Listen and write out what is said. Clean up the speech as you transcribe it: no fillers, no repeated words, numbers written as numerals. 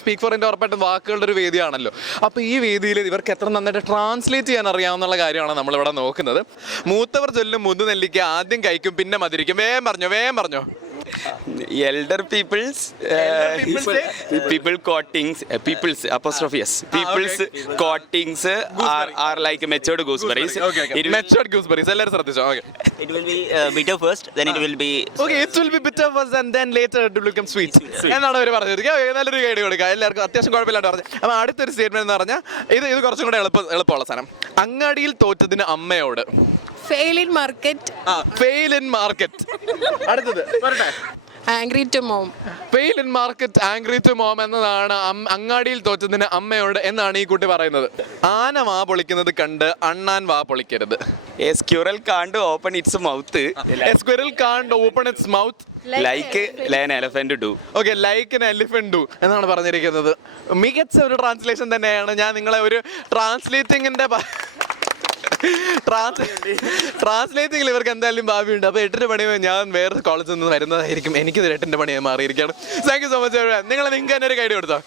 Speak for India ഉറപ്പായിട്ടും വാക്കുകളുടെ ഒരു വേദിയാണല്ലോ. അപ്പോൾ ഈ വേദിയിൽ ഇവർക്ക് എത്ര നന്നായിട്ട് ട്രാൻസ്ലേറ്റ് ചെയ്യാൻ അറിയാവുന്ന കാര്യമാണ് നമ്മളിവിടെ നോക്കുന്നത്. മൂത്തവർ ചൊല്ലും മുതു നെല്ലിക്ക ആദ്യം കഴിക്കും പിന്നെ മധുരിക്കും. വേഗം പറഞ്ഞോ. Elder people's people quotings people's apostrophe yes people's quotings are like matured gooseberries. Matured gooseberries എല്ലാവരും ശ്രദ്ധിച്ചോ. It will be bitter first, then it will be it will be bitter first and then later it will become sweet എന്നാണ് അവർ പറഞ്ഞത്. നല്ലൊരു guide കൊടുക്കുക എല്ലാവർക്കും, അത്യാവശ്യം കുഴപ്പമില്ലാണ്ട് പറഞ്ഞു. അപ്പോൾ അടുത്തൊരു സ്റ്റേറ്റ്മെന്റ് എന്ന് പറഞ്ഞാൽ ഇത് കുറച്ചും കൂടെ എളുപ്പമുള്ള സാധനം. അങ്ങാടിയിൽ തോറ്റതിന് അമ്മയോട്. Fail in market. Fail in market. അടുത്തത് പറട്ടെ. Angry to mom. Fail in market, angry to mom എന്നതാണ് അങ്ങാടിയിൽ തോറ്റതിന് അമ്മയോട് എന്നാണ് ഈ കുട്ടി പറയുന്നത്. ആന വാ പൊളിക്കുന്നത് കണ്ട് അണ്ണാൻ വാ പൊളിക്കരുത്. A squirrel can't open its mouth A squirrel can't open its mouth like an elephant do. Okay, like an elephant do എന്നാണ് പറഞ്ഞിരിക്കുന്നത്. മികച്ച ഒരു ട്രാൻസ്ലേഷൻ തന്നെയാണ്. ഞാൻ നിങ്ങളെ ഒരു ട്രാൻസ്ലേറ്റിംഗിന്റെ ട്രാൻസ്ലേറ്റിംഗിൽ ഇവർക്ക് എന്തായാലും ഭാവിയുണ്ട്. അപ്പോൾ 8ന്റെ പണി ഞാൻ വേറെ കോളേജിൽ നിന്ന് വരുന്നതായിരിക്കും. എനിക്കിത് 8ന്റെ പണിയായി മാറിയിരിക്കുകയാണ്. Thank you so much. നിങ്ങൾക്ക് തന്നെ ഒരു ഗൈഡ് കൊടുത്തോ.